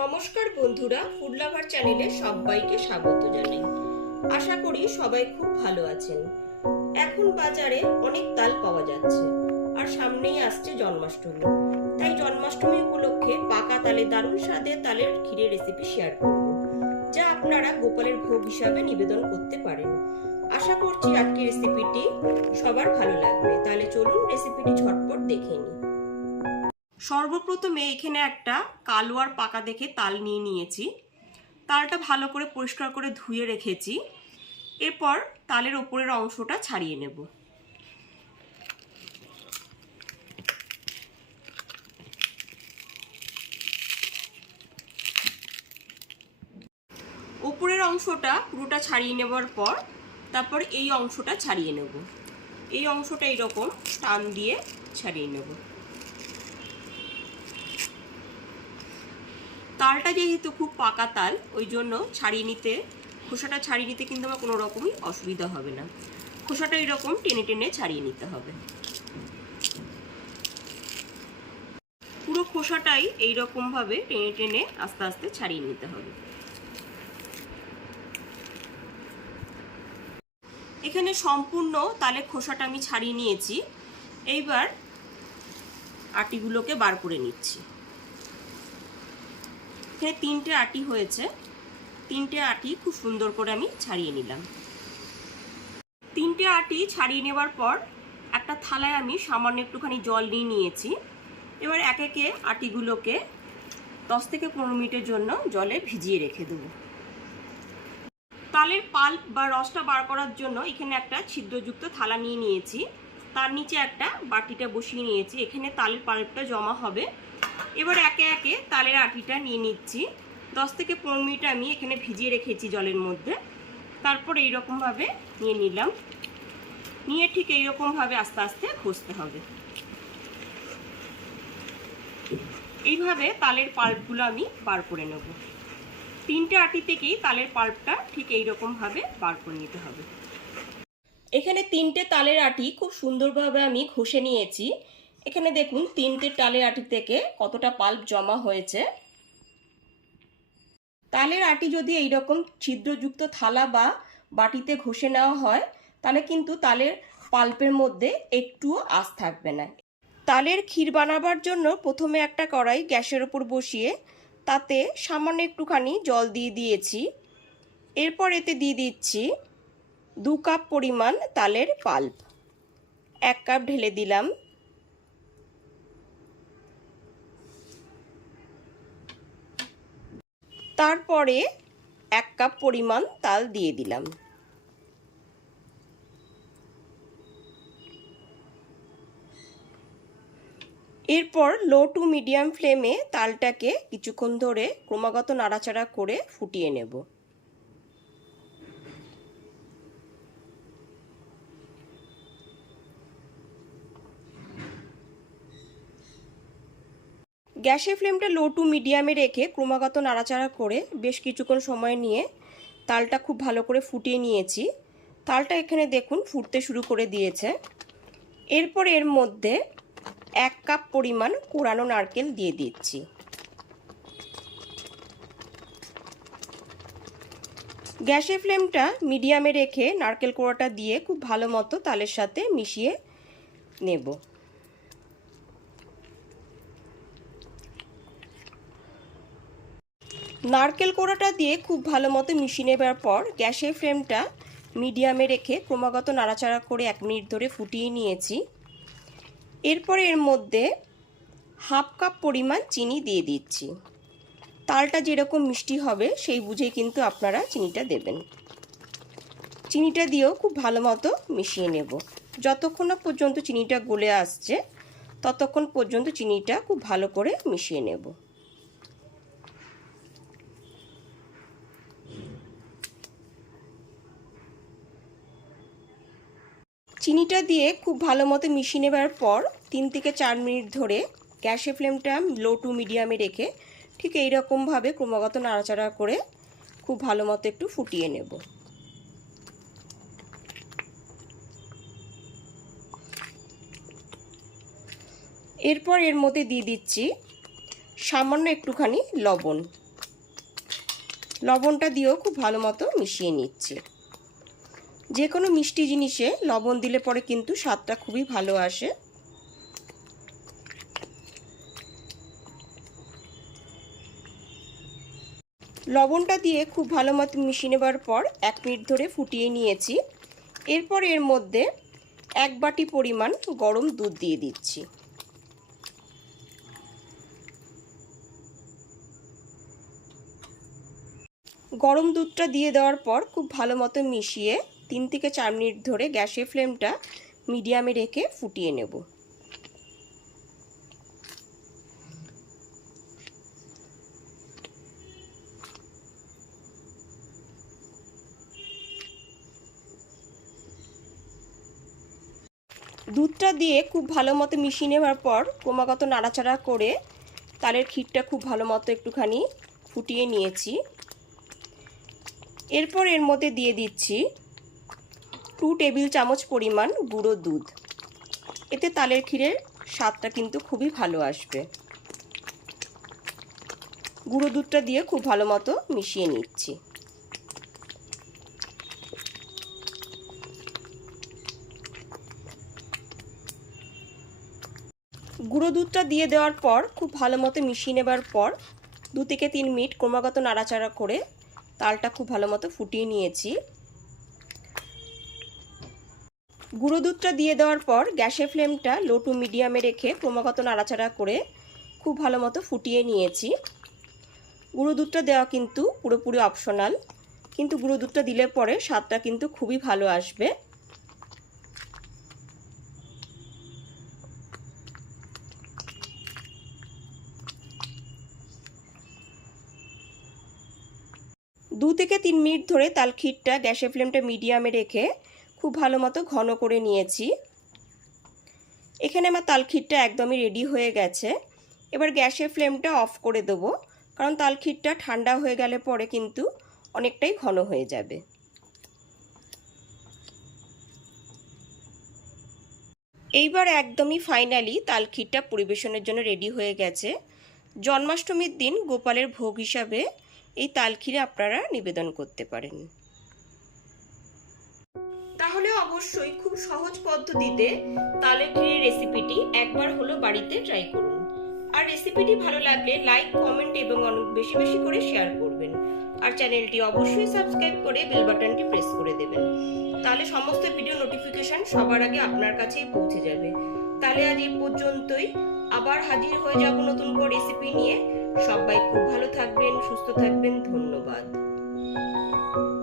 নমস্কার বন্ধুরা food lover চ্যানেলে সবাইকে স্বাগত জানাই। আশা করি সবাই খুব ভালো আছেন। এখন বাজারে অনেক তাল পাওয়া যাচ্ছে, আর সামনেই আসছে জন্মাষ্টমী। তাই জন্মাষ্টমী উপলক্ষে পাকা তালে দারুণ স্বাদে তালের ক্ষীরের রেসিপি শেয়ার করব, যা আপনারা গোপালের ভোগ হিসাবে নিবেদন করতে পারেন। আশা করছি আজকের রেসিপিটি সবার ভালো লাগবে। তাহলে চলুন রেসিপিটি ঝটপট দেখে নিই। সর্বপ্রথমে এখানে একটা কালো আর পাকা দেখে তাল নিয়ে নিয়েছি। তালটা ভালো করে পরিষ্কার করে ধুয়ে রেখেছি। এরপর তালের ওপরের অংশটা ছাড়িয়ে নেব। ওপরের অংশটা পুরোটা ছাড়িয়ে নেবার পর তারপর এই অংশটা ছাড়িয়ে নেব। এই অংশটা এইরকম টান দিয়ে ছাড়িয়ে নেব। তালটা যেহেতু খুব পাকা তাল, ওই জন্য ছাড়িয়ে নিতে, খোসাটা ছাড়িয়ে নিতে কিন্তু আমার কোনো রকমই অসুবিধা হবে না। খোসাটা এরকম টেনে টেনে ছাড়িয়ে নিতে হবে। পুরো খোসাটাই এইরকমভাবে টেনে টেনে আস্তে আস্তে ছাড়িয়ে নিতে হবে। এখানে সম্পূর্ণ তালে খোসাটা আমি ছাড়িয়ে নিয়েছি। এইবার আটিগুলোকে বার করে নিচ্ছি। এখানে তিনটে আটি হয়েছে। তিনটে আটি খুব সুন্দর করে আমি ছাড়িয়ে নিলাম। তিনটে আটি ছাড়িয়ে নেবার পর একটা থালায় আমি সামান্য একটুখানি জল নিয়ে নিয়েছি। এবার এক একে আটিগুলোকে দশ থেকে পনেরো মিনিটের জন্য জলে ভিজিয়ে রেখে দেবো। তালের পাল্প বা রসটা বার করার জন্য এখানে একটা ছিদ্রযুক্ত থালা নিয়ে নিয়েছি। তার নিচে একটা বাটিটা বসিয়ে নিয়েছি। এখানে তালের পাল্পটা জমা হবে। এবার একে একে তালের আটিটা নিয়ে নিচ্ছি। দশ থেকে পনেরো মিনিট আমি এখানে ভিজিয়ে রেখেছি জলের মধ্যে। তারপর এইরকমভাবে নিয়ে নিলাম। নিয়ে ঠিক এইরকমভাবে আস্তে আস্তে ঘষতে হবে। এইভাবে তালের পাল্পগুলো আমি বার করে নেব। তিনটে আটি থেকেই তালের পাল্পটা ঠিক এইরকমভাবে বার করে নিতে হবে। এখানে তিনটে তালের আটি খুব সুন্দরভাবে আমি ঘষে নিয়েছি। এখানে দেখুন, তিনটে তালের আটি থেকে কতটা পাল্প জমা হয়েছে। তালের আটি যদি এইরকম ছিদ্রযুক্ত থালা বা বাটিতে ঘষে নেওয়া হয়, তাহলে কিন্তু তালের পাল্পের মধ্যে একটুও আঁশ থাকবে না। তালের ক্ষীর বানাবার জন্য প্রথমে একটা কড়াই গ্যাসের ওপর বসিয়ে তাতে সামান্য একটুখানি জল দিয়ে দিয়েছি। এরপর এতে দিয়ে দিচ্ছি দু কাপ পরিমাণ তালের পাল্প। এক কাপ ঢেলে দিলাম। তারপরে এক কাপ পরিমাণ তাল দিয়ে দিলাম। এরপর লো টু মিডিয়াম ফ্লেমে তালটাকে কিছুক্ষণ ধরে ক্রমাগত নাড়াচাড়া করে ফুটিয়ে নেব। গ্যাসের ফ্লেমটা লো টু মিডিয়ামে রেখে ক্রমাগত নাড়াচাড়া করে বেশ কিছুক্ষণ সময় নিয়ে তালটা খুব ভালো করে ফুটিয়ে নিয়েছি। তালটা এখানে দেখুন ফুটতে শুরু করে দিয়েছে। এরপর এর মধ্যে এক কাপ পরিমাণ কোরানো নারকেল দিয়ে দিচ্ছি। গ্যাসের ফ্লেমটা মিডিয়ামে রেখে নারকেল কোড়াটা দিয়ে খুব ভালো মতো তালের সাথে মিশিয়ে নেব। নারকেল কোড়াটা দিয়ে খুব ভালো মতো মিশিয়ে নেবার পর গ্যাসের ফ্লেমটা মিডিয়ামে রেখে ক্রমাগত নাড়াচাড়া করে এক মিনিট ধরে ফুটিয়ে নিয়েছি। এরপর এর মধ্যে হাফ কাপ পরিমাণ চিনি দিয়ে দিচ্ছি। তালটা যেরকম মিষ্টি হবে সেই বুঝেই কিন্তু আপনারা চিনিটা দেবেন। চিনিটা দিয়েও খুব ভালো মতো মিশিয়ে নেব। যতক্ষণ না পর্যন্ত চিনিটা গলে আসছে, ততক্ষণ পর্যন্ত চিনিটা খুব ভালো করে মিশিয়ে নেব। চিনিটা দিয়ে খুব ভালো মতো মিশিয়ে নেবার পর তিন থেকে চার মিনিট ধরে গ্যাসের ফ্লেমটা লো টু মিডিয়ামে রেখে ঠিক এই রকমভাবে ক্রমাগত নাড়াচাড়া করে খুব ভালো মতো একটু ফুটিয়ে নেব। এরপর এর মধ্যে দিয়ে দিচ্ছি সামান্য একটুখানি লবণ। লবণটা দিয়েও খুব ভালো মতো মিশিয়ে নিচ্ছি। যে কোনো মিষ্টি জিনিসে লবণ দিলে পরে কিন্তু স্বাদটা খুবই ভালো আসে। লবণটা দিয়ে খুব ভালো মতো মিশিয়ে নেবার পর এক মিনিট ধরে ফুটিয়ে নিয়েছি। এরপর এর মধ্যে এক বাটি পরিমাণ গরম দুধ দিয়ে দিচ্ছি। গরম দুধটা দিয়ে দেওয়ার পর খুব ভালো মতো মিশিয়ে তিন থেকে চার মিনিট ধরে গ্যাসের ফ্লেমটা মিডিয়ামে রেখে ফুটিয়ে নেব। দুধটা দিয়ে খুব ভালো মতো মিশিয়ে নেওয়ার পর ক্রমাগত নাড়াচাড়া করে তালের ক্ষীরটা খুব ভালো মতো একটুখানি ফুটিয়ে নিয়েছি। এরপর এর মধ্যে দিয়ে দিচ্ছি টু টেবিল চামচ পরিমাণ গুঁড়ো দুধ। এতে তালের ক্ষীরের স্বাদটা কিন্তু খুবই ভালো আসবে। গুঁড়ো দুধটা দিয়ে খুব ভালো মতো মিশিয়ে নিচ্ছি। গুঁড়ো দুধটা দিয়ে দেওয়ার পর খুব ভালো মতো মিশিয়ে নেবার পর দু থেকে তিন মিনিট ক্রমাগত নাড়াচাড়া করে তালটা খুব ভালো মতো ফুটিয়ে নিয়েছি। গুঁড়ো দুধটা দিয়ে দেওয়ার পর গ্যাসের ফ্লেমটা লো টু মিডিয়ামে রেখে ক্রমাগত নাড়াচাড়া করে খুব ভালো মতো ফুটিয়ে নিয়েছি। গুঁড়ো দুধটা দেওয়া কিন্তু পুরোপুরি অপশনাল, কিন্তু গুঁড়ো দুধটা দিলে পরে স্বাদটা কিন্তু খুবই ভালো আসবে। দু থেকে তিন মিনিট ধরে তাল ক্ষীরটা গ্যাসের ফ্লেমটা মিডিয়ামে রেখে খুব ভালো মতো ঘন করে নিয়েছি। এখানে আমার তাল ক্ষীরটা একদমই রেডি হয়ে গেছে। এবার গ্যাসের ফ্লেমটা অফ করে দেবো, কারণ তাল ক্ষীরটা ঠান্ডা হয়ে গেলে পরে কিন্তু অনেকটাই ঘন হয়ে যাবে। এইবার একদমই ফাইনালি তাল ক্ষীরটা পরিবেশনের জন্য রেডি হয়ে গেছে। জন্মাষ্টমীর দিন গোপালের ভোগ হিসাবে এই তালক্ষীরে আপনারা নিবেদন করতে পারেন। অবশ্যই খুব সহজ পদ্ধতিতে তালের ক্ষীরের রেসিপিটি একবার হলো বাড়িতে ট্রাই করুন। আর রেসিপিটি ভালো লাগলে লাইক কমেন্ট এবং অনেক বেশি বেশি করে শেয়ার করবেন। আর চ্যানেলটি অবশ্যই সাবস্ক্রাইব করে বেল বাটনটি প্রেস করে দেবেন। তাহলে সমস্ত ভিডিও নোটিফিকেশন সবার আগে আপনার কাছেই পৌঁছে যাবে। তাহলে আজ এই পর্যন্তই। আবার হাজির হয়ে যাব নতুন করে রেসিপি নিয়ে। সবাই খুব ভালো থাকবেন, সুস্থ থাকবেন, ধন্যবাদ।